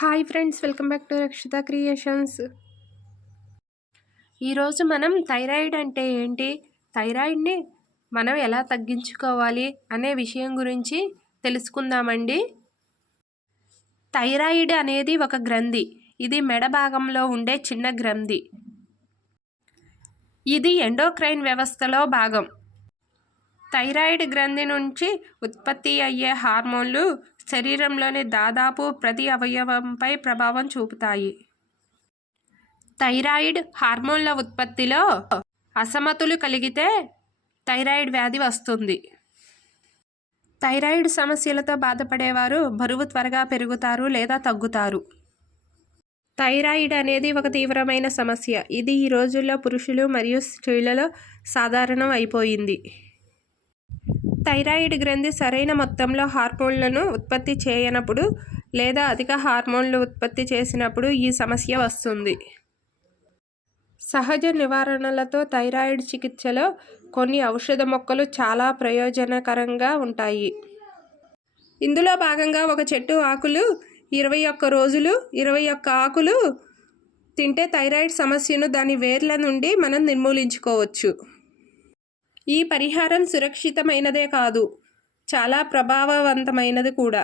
Hi friends welcome back to Rakshitha creations ఈరోజు మనం thyroid అంటే ఏంటి? థైరాయిడ్ని మనం ఎలా తగ్గించుకోవాలి అనే విషయం గురించి తెలుసుకుందామండి. థైరాయిడ్ అనేది ఒక గ్రంథి. ఇది మెడ భాగంలో ఉండే చిన్న గ్రంథి. ఇది ఎండోక్రైన్ వ్యవస్థలో భాగం. థైరాయిడ్ గ్రంథి నుంచి ఉత్పత్తి అయ్యే హార్మోన్లు శరీరంలోని దాదాపు ప్రతి అవయవంపై ప్రభావం చూపుతాయి. థైరాయిడ్ హార్మోన్ల ఉత్పత్తిలో అసమతులు కలిగితే థైరాయిడ్ వ్యాధి వస్తుంది. థైరాయిడ్ సమస్యలతో బాధపడేవారు బరువు త్వరగా పెరుగుతారు లేదా తగ్గుతారు. థైరాయిడ్ అనేది ఒక తీవ్రమైన సమస్య. ఇది ఈ రోజుల్లో పురుషులు మరియు స్త్రీలలో సాధారణం అయిపోయింది. థైరాయిడ్ గ్రంథి సరైన మొత్తంలో హార్మోన్లను ఉత్పత్తి చేయనప్పుడు లేదా అధిక హార్మోన్లు ఉత్పత్తి చేసినప్పుడు ఈ సమస్య వస్తుంది. సహజ నివారణలతో థైరాయిడ్ చికిత్సలో కొన్ని ఔషధ మొక్కలు చాలా ప్రయోజనకరంగా ఉంటాయి. ఇందులో భాగంగా ఒక చెట్టు ఆకులు ఇరవై ఒక్క రోజులు ఇరవై ఒక్క ఆకులు తింటే థైరాయిడ్ సమస్యను దాని వేర్ల నుండి మనం నిర్మూలించుకోవచ్చు. ఈ పరిహారం సురక్షితమైనదే కాదు చాలా ప్రభావవంతమైనది కూడా.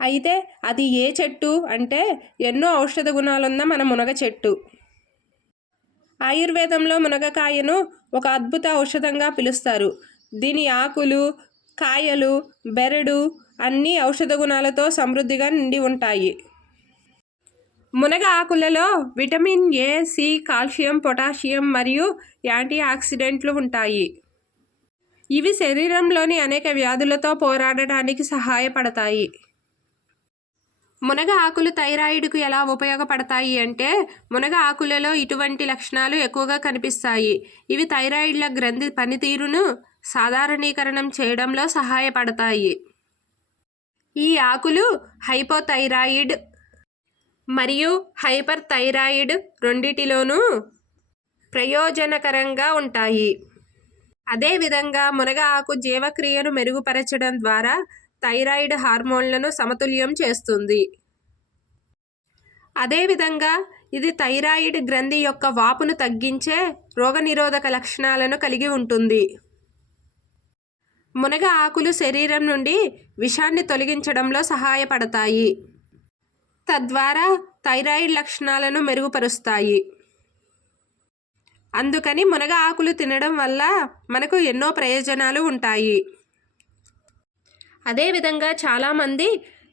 అయితే అది ఏ చెట్టు అంటే ఎన్నో ఔషధ గుణాలున్న మన మునగ చెట్టు. ఆయుర్వేదంలో మునగకాయను ఒక అద్భుత ఔషధంగా పిలుస్తారు. దీని ఆకులు కాయలు బెరడు అన్నీ ఔషధ గుణాలతో సమృద్ధిగా నిండి ఉంటాయి. మునగ ఆకులలో vitamin A C calcium potassium మరియు యాంటీ ఆక్సిడెంట్లు ఉంటాయి. ఇవి శరీరంలోని అనేక వ్యాధులతో పోరాడటానికి సహాయపడతాయి. మునగ ఆకులు థైరాయిడ్కు ఎలా ఉపయోగపడతాయి అంటే మునగ ఆకులలో ఇటువంటి లక్షణాలు ఎక్కువగా కనిపిస్తాయి. ఇవి థైరాయిడ్ల గ్రంథి పనితీరును సాధారణీకరణం చేయడంలో సహాయపడతాయి. ఈ ఆకులు హైపోథైరాయిడ్ మరియు హైపర్ థైరాయిడ్ రెండిటిలోనూ ప్రయోజనకరంగా ఉంటాయి. అదేవిధంగా మునగ ఆకు జీవక్రియను మెరుగుపరచడం ద్వారా థైరాయిడ్ హార్మోన్లను సమతుల్యం చేస్తుంది. అదేవిధంగా ఇది థైరాయిడ్ గ్రంథి యొక్క వాపును తగ్గించే రోగనిరోధక లక్షణాలను కలిగి ఉంటుంది. మునగ ఆకులు శరీరం నుండి విషాన్ని తొలగించడంలో సహాయపడతాయి. తద్వారా థైరాయిడ్ లక్షణాలను మెరుగుపరుస్తాయి. అందుకని మునగ ఆకులు తినడం వల్ల మనకు ఎన్నో ప్రయోజనాలు ఉంటాయి. అదేవిధంగా చాలామంది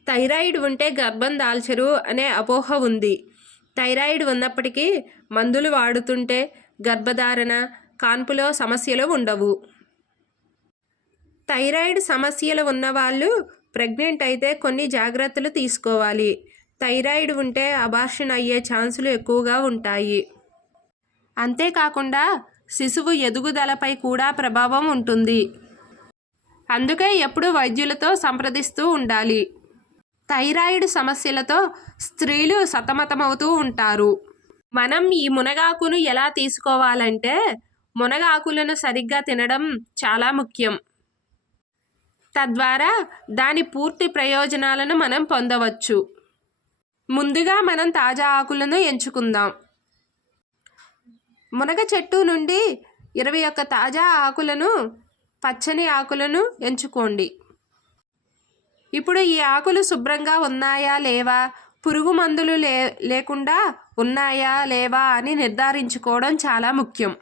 థైరాయిడ్ ఉంటే గర్భం దాల్చరు అనే అపోహ ఉంది. థైరాయిడ్ ఉన్నప్పటికీ మందులు వాడుతుంటే గర్భధారణ కాన్పులో సమస్యలు ఉండవు. థైరాయిడ్ సమస్యలు ఉన్నవాళ్ళు ప్రెగ్నెంట్ అయితే కొన్ని జాగ్రత్తలు తీసుకోవాలి. థైరాయిడ్ ఉంటే అబార్షన్ అయ్యే ఛాన్సులు ఎక్కువగా ఉంటాయి. అంతేకాకుండా శిశువు ఎదుగుదలపై కూడా ప్రభావం ఉంటుంది. అందుకే ఎప్పుడు వైద్యులతో సంప్రదిస్తూ ఉండాలి. థైరాయిడ్ సమస్యలతో స్త్రీలు సతమతమవుతూ ఉంటారు. మనం ఈ మునగాకును ఎలా తీసుకోవాలంటే మునగాకులను సరిగ్గా తినడం చాలా ముఖ్యం. తద్వారా దాని పూర్తి ప్రయోజనాలను మనం పొందవచ్చు. ముందుగా మనం తాజా ఆకులను ఎంచుకుందాం. మునగ చెట్టు నుండి ఇరవై ఒక్క తాజా ఆకులను పచ్చని ఆకులను ఎంచుకోండి. ఇప్పుడు ఈ ఆకులు శుభ్రంగా ఉన్నాయా లేవా? పురుగు మందులు లే లేకుండా ఉన్నాయా లేవా అని నిర్ధారించుకోవడం చాలా ముఖ్యం.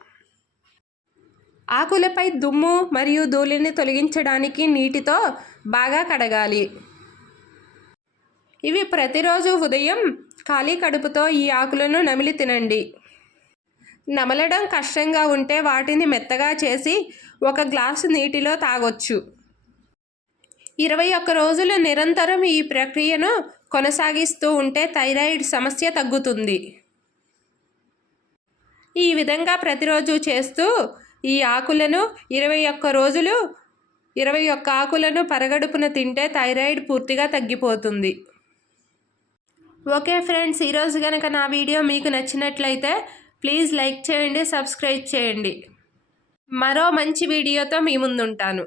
ఆకులపై దుమ్ము మరియు ధూళిని తొలగించడానికి నీటితో బాగా కడగాలి. ఇవి ప్రతిరోజు ఉదయం ఖాళీ కడుపుతో ఈ ఆకులను నమిలి తినండి. నమలడం కష్టంగా ఉంటే వాటిని మెత్తగా చేసి ఒక గ్లాసు నీటిలో తాగొచ్చు. ఇరవై ఒక్క రోజులు నిరంతరం ఈ ప్రక్రియను కొనసాగిస్తూ ఉంటే థైరాయిడ్ సమస్య తగ్గుతుంది. ఈ విధంగా ప్రతిరోజు చేస్తూ ఈ ఆకులను ఇరవై ఒక్క రోజులు ఇరవై ఒక్క ఆకులను పరగడుపున తింటే థైరాయిడ్ పూర్తిగా తగ్గిపోతుంది. ఓకే ఫ్రెండ్స్ ఈరోజు కనుక నా వీడియో మీకు నచ్చినట్లయితే ప్లీజ్ లైక్ చేయండి సబ్స్క్రైబ్ చేయండి. మరో మంచి వీడియోతో మీ ముందుంటాను.